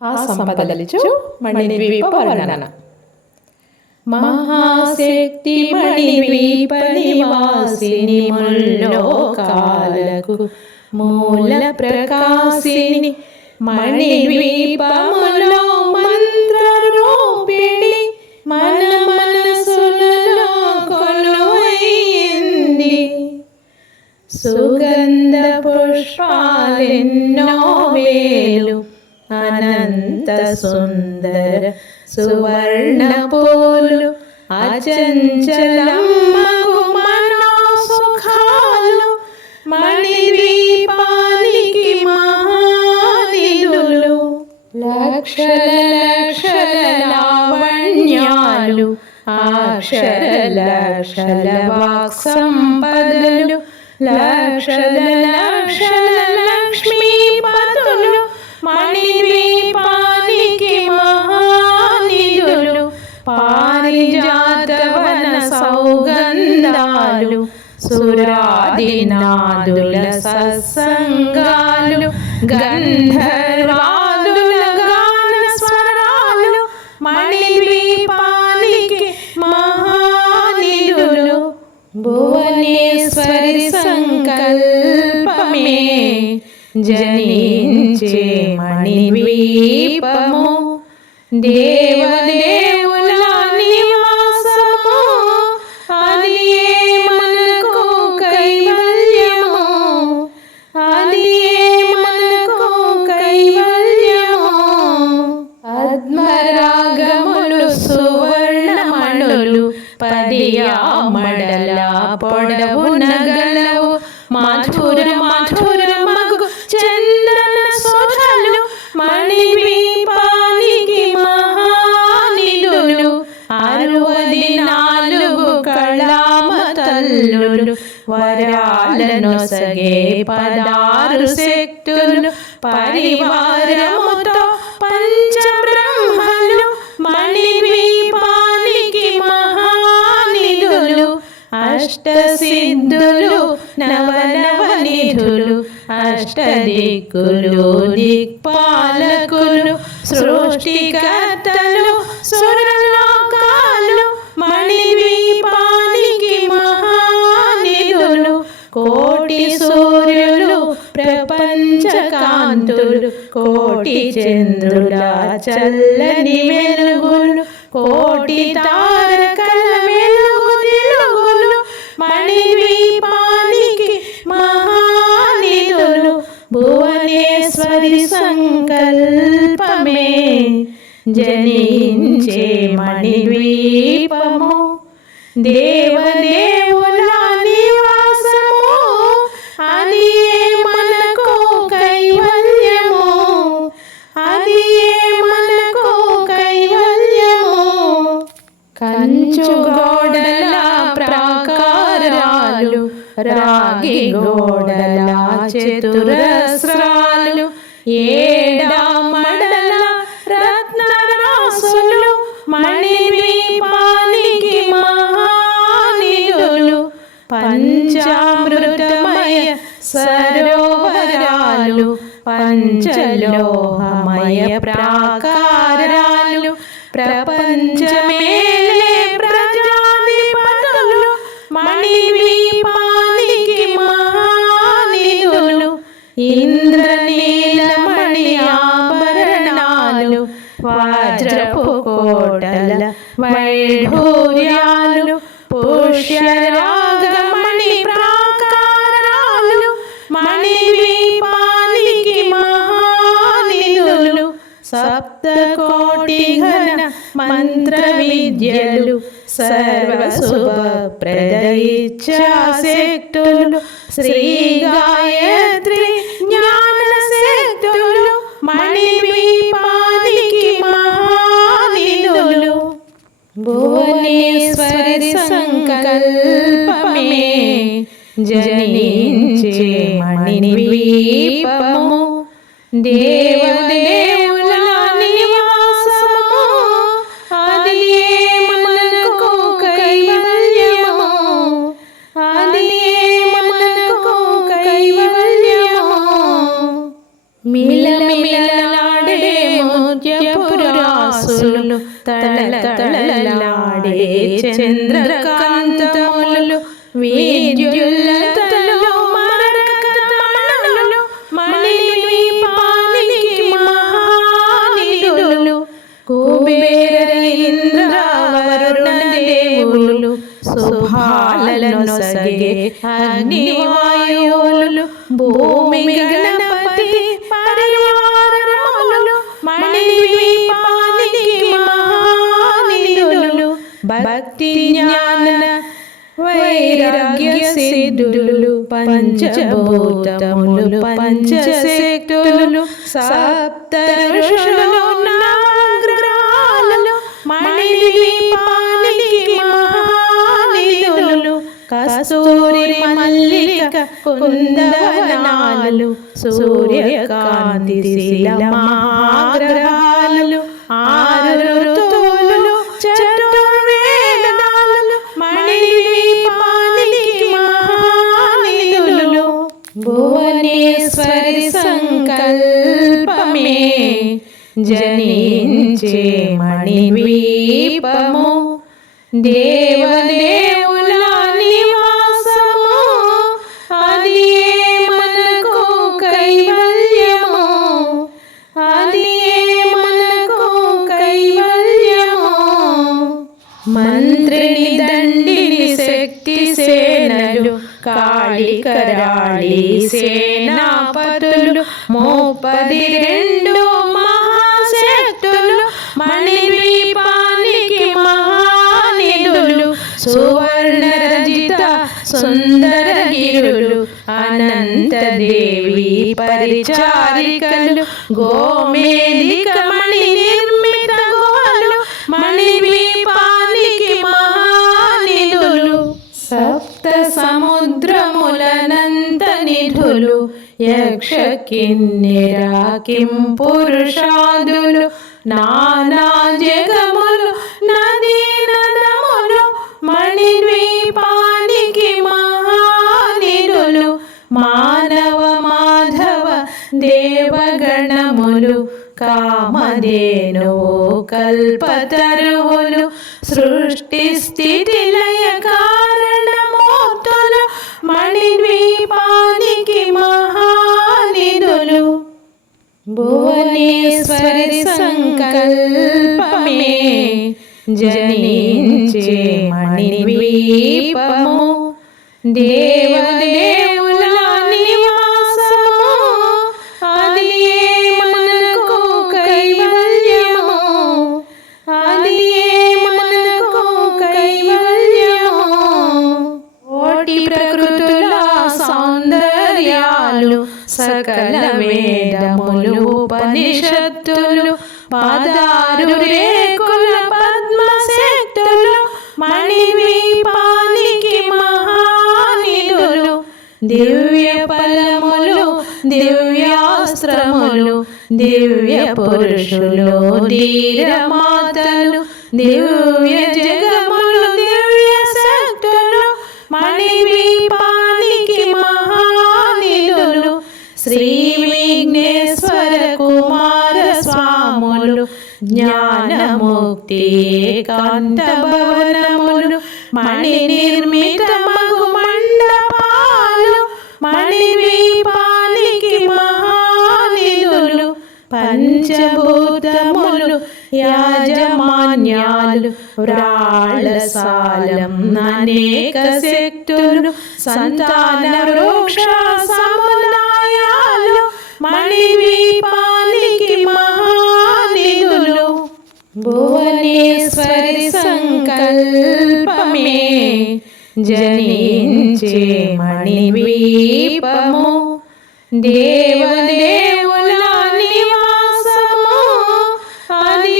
ఆ సంపదలిచు మణిద్వీప వర్ణన. మహాశక్తి మణిద్వీప నివాసిని ముల్లోకాలకు మూల ప్రకాశిని మణిద్వీపములో మంత్ర రూపిణి మన మనసులలో కొలువైంది. సుగంధ పుష్పాలెన్నో వేలు అనంత సుందర సువర్ణ పూలు అచంచలమ్మకు మనోసుఖాలు మణిద్వీపానికి మహానిధులు. లక్షల లక్షల లావణ్యాలు అక్షర లక్షల వాక్ సంపదలు లక్షల లక్షల లక్ష్మీపతులు మణిద్వీపానికి మహానిధులు. పారిజాతవన సౌగంధాలు సురాదినాదుల సత్సంగాలు గంధర్వాదుల గాన స్వరాలు మణిద్వీపానికి మహానిధులు. భువనేశ్వరి సంకల్పమే జనించే మణిద్వీపము దేవదేవుల నివాసము అది మనకు కైవల్యము అది మనకు కైవల్యము. పద్మరాగములు సువర్ణమణులు పదియామడల పొడవున గలవు మధుర మధుర మగు చందన సుధలు మణిద్వీపానికి మహానిధులు. 64 కళామతల్లులు వరాలనొసగే 16 శక్తులు పరివారముతో పంచబ్రహ్మలు మణిద్వీపానికి మహానిధులు. అష్టసిద్ధులు నవనవనిధులు అష్టదిక్కులు దిక్పాలకులు సృష్టికర్తలు సురలోకాలు మణిద్వీపానికి మహానిధులు. కోటి సూర్యులు ప్రపంచకాంతులు కోటి చంద్రుల చల్లని వెలుగులు కోటి తారకల వెలుగు తిరుగులు మణిద్వీపానికి మహానిధులు. భువనేశ్వరి సంకల్పమే జనించే మణిద్వీపము దేవదేవుల నివాసము అది మనకు కైవల్యము అది మనకు కైవల్యము. కంచు గోడల ప్రాకారాలు రాగి గోడల చతురస్రాలు ఏడామడల రత్నరాసులు మణిద్వీపానికి మహానిధులు. పంచామృతమయ సరోవరాలు పంచలోహమయ ప్రాకారాలు ప్రపంచమేలే ప్రజాధిపతులు మణిద్వీపానికి మహానిధులు. ఇంద్రనీలమణి ఆభరణాలు వజ్రపు కోటల వైఢూర్యాలు పుష్యరాగమణి ప్రాకారాలు మణిద్వీపానికి మహానిధులు. సప్తకోటి ఘన మంత్ర విద్యలు సర్వశుభప్రద ఇచ్ఛాశక్తులు శ్రీ గాయత్రి జ్ఞాన శక్తులు మణిద్వీపానికి మహానిధులు. భువనేశ్వరి సంకల్పమే జనించే మణిద్వీపము దేవదేవుల నివాసము అది మనకు కైవల్యము అది మనకు కైవల్యము. ముత్యపురాసులు తళతళలాడే చంద్రకాంతములు విద్యుల్లతలు మరకతమణులు మణిద్వీపానికి మహానిధులు కుబేర ఇంద్ర వరుణ దేవులు శుభాలనొసగే అగ్నివాయువులు భూమి గణపతి పరివారములు మణిద్వీపానికి మహానిధులు భక్తి జ్ఞాన వైరాగ్య సిద్ధులు పంచభూతములు పంచశక్తులు సప్త ఋషులు నవగ్రహాలు మణిద్వీపానికి మహానిధులు కస్తూరి మల్లిక కుందవనాలు సూర్యకాంతి శిలమాగ్రహాలు ఆరు ఋతువులు చతుర్వేదాలు మణిద్వీపానికి మహానిధులు భువనేశ్వరి సంకల్పమే జనించే మణిద్వీపము దేవదేవుల నివాసము అది మనకు కైవల్యము అది మనకు కైవల్యము మంత్రిని దండిని శక్తి సేనలు కాళికరాళి సేనాపతులు 32 మహాశక్తులు మణిద్వీపానికి మహానిధులు సువర్ణ రజిత సుందరగిరులు అనంతదేవి పరిచారికలు గోమేధిక మణి నిర్మిత గుహలు మణిద్వీపానికి మహానిధులు సప్త సముద్రములనంత నిధులు యక్ష కిన్నెర కింపురుషాదులు నానా జగములు నదీ నదములు మణిద్వీపానికి మహానిధులు మానవ మాధవ దేవగణములు కామధేనువు కల్పతరువులు సృష్టి స్థితి లయ కారణమూర్తులు మణిద్వీపానికి మహానిధులు భువనేశ్వరి సంకల్పమే జనించే మణిద్వీపము దేవదేవుల నివాసము అది మనకు కైవల్యము అది మనకు కైవల్యము కోటి ప్రకృతుల సౌందర్యాలు సకల వేదములు ఉపనిషత్తులు 16 రేకుల పద్మశక్తులు మణిద్వీపానికి మహానిధులు దివ్య ఫలములు దివ్యాస్త్రములు దివ్య పురుషులు ధీరమాతలు దివ్య జగములు దివ్య శక్తులు మణిద్వీపానికి మహానిధులు శ్రీ విఘ్నేశ్వర కుమార స్వాములు జ్ఞానముక్తి ఏకాంత భవనములు మణి నిర్మిత మగు మండపాలు మణిద్వీపానికి మహానిధులు పంచభూతములు యాజమాన్యాలు వ్రాళసాలం అనేక శక్తులు సంతాన వృక్ష సముదాయాలు మణిద్వీపానికి మహానిధులు భువనేశ్వరి సంకల్పమే జనించే మణిద్వీపము దేవదేవుల నివాసము అది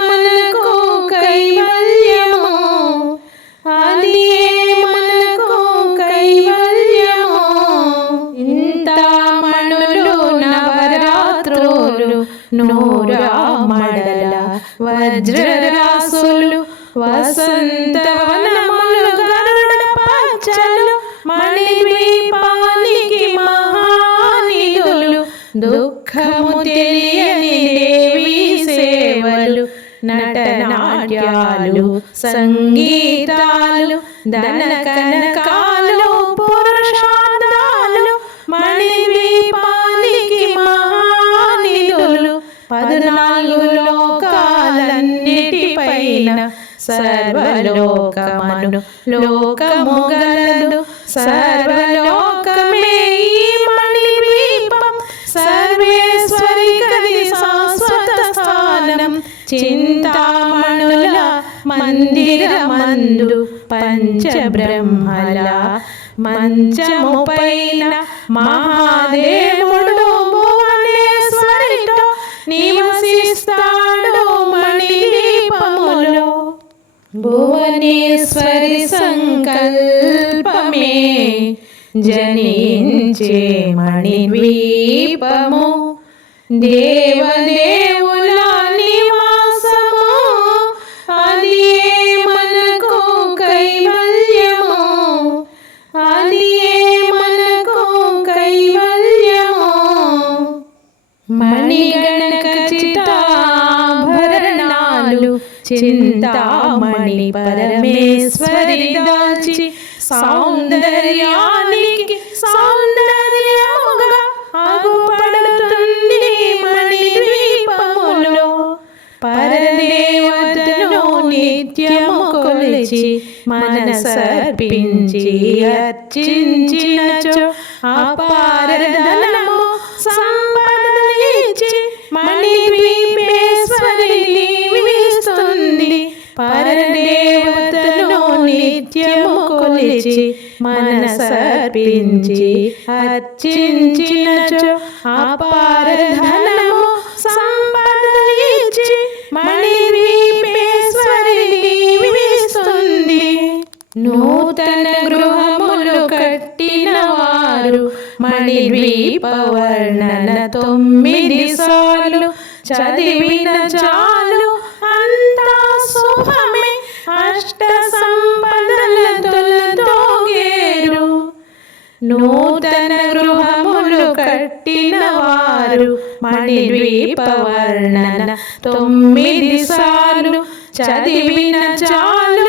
మనకు కైవల్యము అది మనకు కైవల్యము ఇంతామణులు నవరాత్రులు నూరామడల వజ్రరాసులు వసంతవనములు గరుడ పచ్చలు మణిద్వీపానికి మహానిధులు దుఃఖము తెలియని దేవి నటనాట్యాలు సంగీతాలు ధన కనకాలు పురుషార్థాలు మణిద్వీపానికి మహానిధులు 14 లోకాలన్నిటిపైన సర్వలోకమను లోకము గలదు సర్వలోకమే ఈ మణిద్వీపం సర్వేశ్వరి కది శాశ్వత స్థానం చింతామణుల మందిరమందు పంచబ్రహ్మల మంచముపైన మహాదేవుడు భువనేశ్వరితో నివసిస్తాడు మణిద్వీపములో భువనేశ్వరి సంకల్పమే జనించే మణిద్వీపము దేవదేవుల నివాసము అది మనకు కైవల్యము అది మనకు కైవల్యము మణిగణ ఖచ్చితాభరణాలు చింతామణి పరమేశ్వరి దాల్చి సౌందర్యానికి సౌందర్యముగా అగుపడుతుంది మణిద్వీపములో పరదేవతను నిత్యము కొలిచి మనసర్పించి అర్చించినచో అపారధనము సంపదలిచ్చి మణిద్వీపేశ్వరి దీవిస్తుంది పరదేవతను నిత్యము కొలిచి మనసర్పించి అర్చించినచో అపారధనము సంపదలిచ్చి మణిద్వీపేశ్వరి దీవిస్తుంది నూతన గృహములు కట్టిన వారు మణిద్వీప వర్ణన 9 సార్లు చదివిన చాలు అంతా శుభమే అష్ట సంపదలతోగేరు నూతన గృహములు కట్టిన వారు మణిద్వీప వర్ణన 9 సార్లు చదివిన చాలు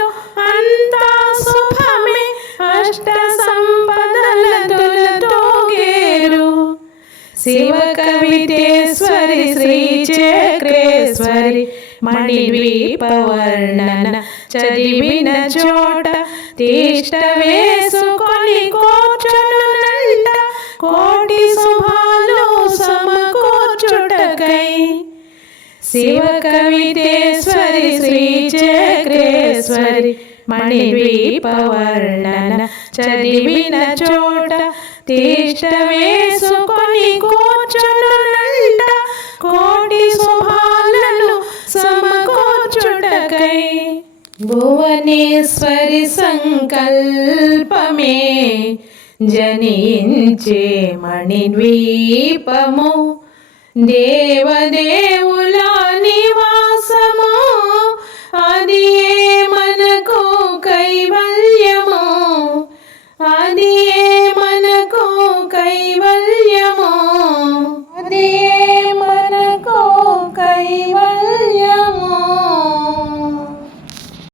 అంతా శుభమే అష్ట సంపదలతోగేరు శివ కవితేశ్వరి శ్రీ చక్రేశ్వరి మణిద్వీప వర్ణన చదివిన చోట తిష్ట వేసుకొని కూర్చునునంట కోటి శుభాలు సమకూర్చుటకై శివ కవితేశ్వరి శ్రీ చక్రేశ్వరి మణిద్వీప వర్ణన చదివిన చోట తిష్ట వేసుకొని కూర్చునునంట కోటి శుభాలను సమకూర్చుటకై భువనేశ్వరి సంకల్పమే జనించే మణిద్వీపము దేవదేవుల